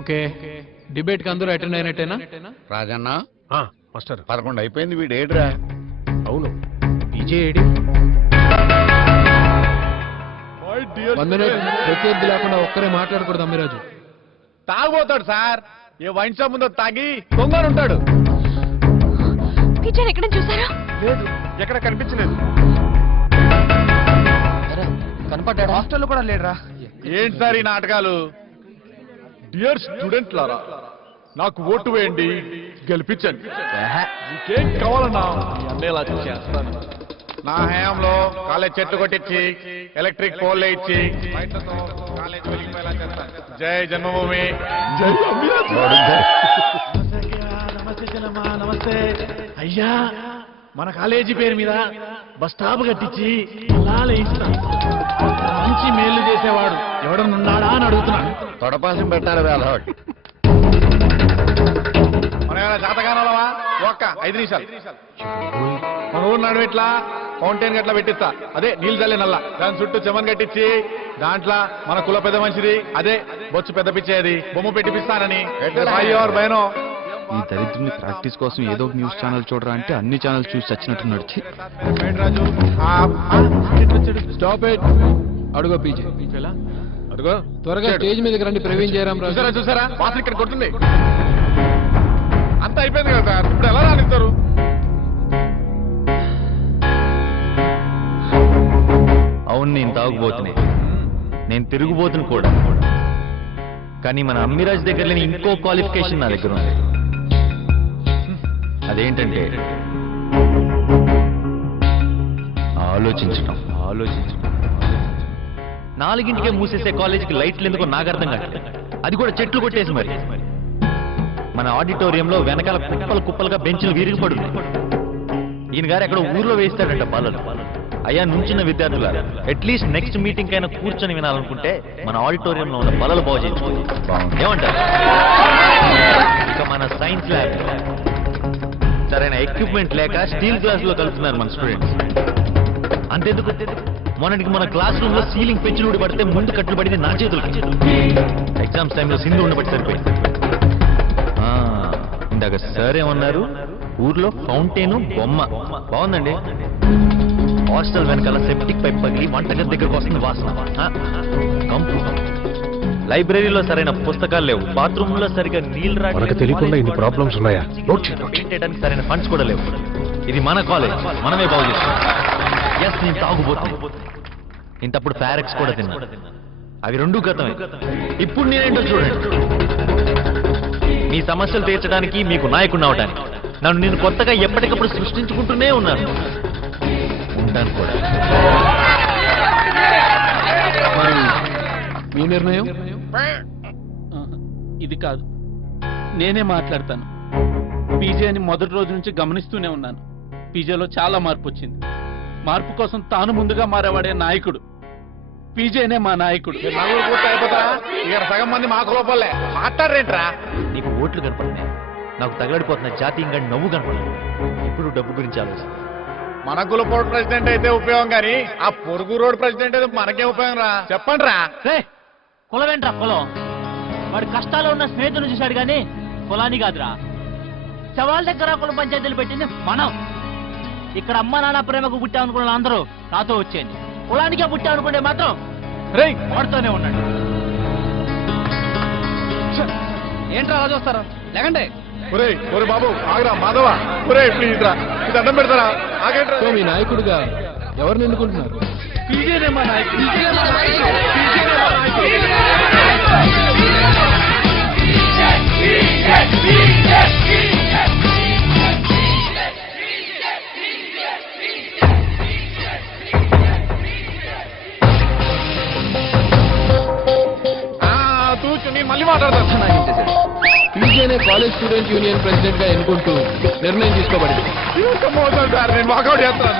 Okay debate కి అందరూ attend అయినట్టేనా? Rajanna master 11 అయిపోయింది, వీడు ఏడ్రా? అవును. విజయ్ ప్రత్యర్థి లేకుండా ఒక్కరే మాట్లాడకూడదు అమ్మిరాజు. తాగుపోతాడు సార్, ఏ వైన్ షాప్ ముందో తాగి దొంగలు ఉంటాడు. విజయ్ ఎక్కడ చూసారా? లేదు, ఎక్కడ కనిపించలేదు. కనపడ్డాడు? హాస్టల్లో కూడా లేడురా. ఏంటి సార్ ఈ నాటకాలు? డియర్ స్టూడెంట్ లారా, నాకు ఓటు వేయండి, గెలిపించండి. ఇంకేం కావాలన్నా అన్నేలా చేస్తాను. నా హయాంలో కాలేజ్ చెట్లు కొట్టించి ఎలక్ట్రిక్ పోల్ ఇచ్చి కాలేజ్ వెలిగిపోయేలా చేస్తాను. జై జన్మభూమి. జై అమ్మిరాజు. నమస్తే అయ్యా, మన కాలేజీ పేరు మీద బస్ స్టాప్ కట్టించి లాల ఇస్తాం. మంచి మేలు చేసేవాడు ఎవడనున్నాడా అని అడుగుతున్నాను. తొడపాసం పెట్టాలి వేళ మన జాతకాలవా? ఒక్క 5 నిమిషాలు మన ఊరు నడువు ఇట్లా ఫౌంటైన్ గట్లా పెట్టిస్తా, అదే నీళ్ళు చల్లే నల్ల, దాని చుట్టూ చెమన్ కట్టించి దాంట్లో మన కుల పెద్ద మనిషిది అదే బొచ్చు పెద్ద పిచ్చేది బొమ్మ పెట్టిపిస్తానని. బయనో ఈ దరిద్రుని ప్రాక్టీస్ కోసం ఏదో ఒక న్యూస్ ఛానల్ చూడరా అంటే అన్ని ఛానల్ చూసి చచ్చినట్టున్నాడు. రాజు స్టాప్ ఇట్. అడుగో పీజే, అడుగో త్వరగా స్టేజ్ మీదకి రండి. ప్రవీణ్ జయరామ్ రాజు. చూసారా చూసారా, వాసన ఇక్కడ కొడుతుంది. అంతా అయిపోయింది కదా సార్, ఇప్పుడు ఎలా రాణిస్తారు? అవును, నేను తాగుబోతునే, నేను తిరుగుబోతును కూడా. కానీ మన అమ్మిరాజ్ దగ్గర లేని ఇంకో క్వాలిఫికేషన్ నా దగ్గర ఉంది. అదేంటంటే ఆలోచించడం. 4ంటికే మూసేసే కాలేజీకి లైట్లు ఎందుకో నాకు అర్థం కాదు. అది కూడా చెట్లు కొట్టేసి మరి. మన ఆడిటోరియంలో వెనకాల కుప్పలుగా బెంచ్లు విరిగిపడుతుంది. ఈయన గారు ఎక్కడ ఊర్లో వేస్తాడంట పాలలు. అయ్యా నుంచిన విద్యార్థుల అట్లీస్ట్ నెక్స్ట్ మీటింగ్ అయినా కూర్చొని వినాలనుకుంటే మన ఆడిటోరియంలో ఉన్న బలలు బాగు చేయించుకోవాలి. ఏమంటారు? ఇక మన సైన్స్ ల్యాబ్ సరైన ఎక్విప్మెంట్ లేక స్టీల్ గ్లాస్ లో కలుపుతున్నారు మన స్టూడెంట్స్. అంతెందుకు, మొన్నటికి మన క్లాస్ రూమ్ లో సీలింగ్ పెంచులు ఊడిపడితే ముందు కట్లు పడింది నా చేతులు. ఎగ్జామ్స్ టైంలో సింధు ఉండబట్టి సరిపోయింది. ఇందాక సార్ ఏమన్నారు? ఊర్లో ఫౌంటైన్ బొమ్మ బాగుందండి. హాస్టల్ వెనకాల సెప్టిక్ పైప్ పగిలి వంటగది దగ్గరకు వస్తుంది వాసన. కంపు. లైబ్రరీలో సరైన పుస్తకాలు లేవు. బాత్రూమ్ లో సరిగా నీళ్ళు తెలియకుండా ఇన్ని ప్రాబ్లమ్స్ ఉన్నాయా? చేయడానికి సరైన ఫండ్స్ కూడా లేవు. ఇది మన కాలేజ్, మనమే బాగు చేస్తాం. ఎస్, నేను తాగుబోతున్నా. ఇంతప్పుడు ఫారెక్స్ కూడా తిన్నా. అవి రెండూ గతమే. ఇప్పుడు నేనేంటో చూడండి. మీ సమస్యలు తీర్చడానికి, మీకు నాయకుడిని అవడానికి నన్ను నేను కొత్తగా ఎప్పటికప్పుడు సృష్టించుకుంటూనే ఉన్నాను. ఉంటాను కూడా. మీ నిర్ణయం? ఇది కాదు, నేనే మాట్లాడతాను. పీజేని మొదటి రోజు నుంచి గమనిస్తూనే ఉన్నాను. పీజేలో చాలా మార్పు వచ్చింది. మార్పు కోసం తాను ముందుగా మారేవాడే నాయకుడు. పీజేనే మా నాయకుడు. సగం మంది మాకు లోపలే మాట్లాడరేంట్రా? నీకు ఓట్లు కనపడినాయి, నాకు తగలడిపోతున్న జాతీయంగా నవ్వు కనపడలేదు. ఇప్పుడు డబ్బు గురించి ఆలోచన. మన కులపోడు ప్రెసిడెంట్ అయితే ఉపయోగం, కానీ ఆ పొరుగు రోడ్ ప్రెసిడెంట్ అయితే మనకే ఉపయోగం రా. చెప్పండి రా. కులమేంట్రా కులం? వాడి కష్టాల్లో ఉన్న స్నేహితులు చూశాడు కానీ కులాన్ని కాదురా. శవాల దగ్గర కుల పంచాయతీలు పెట్టింది మనం. ఇక్కడ అమ్మ నాన్న ప్రేమకు పుట్టామనుకున్న అందరూ నాతో వచ్చేయండి. కులానికే పుట్టామనుకుంటే మాత్రం వాడుతూనే ఉన్నాడు. ఏంట్రా అలా చూస్తారా? లేకండి. ఒరే బాబు ఆగరా, మాధవ ప్లీజ్ రా, ఇది అడ్డం పెడతారా? ఆగండి. మీ నాయకుడిగా ఎవరిని ఎన్నుకుంటున్నారు? పీజేనే మా నాయకుడు. నేను మళ్ళీ మాట్లాడతాను. పీజేనే కాలేజ్ స్టూడెంట్ యూనియన్ ప్రెసిడెంట్ గా ఎన్నుకుంటూ నిర్ణయం తీసుకోబడింది. నేను వాకౌట్ చేస్తాను.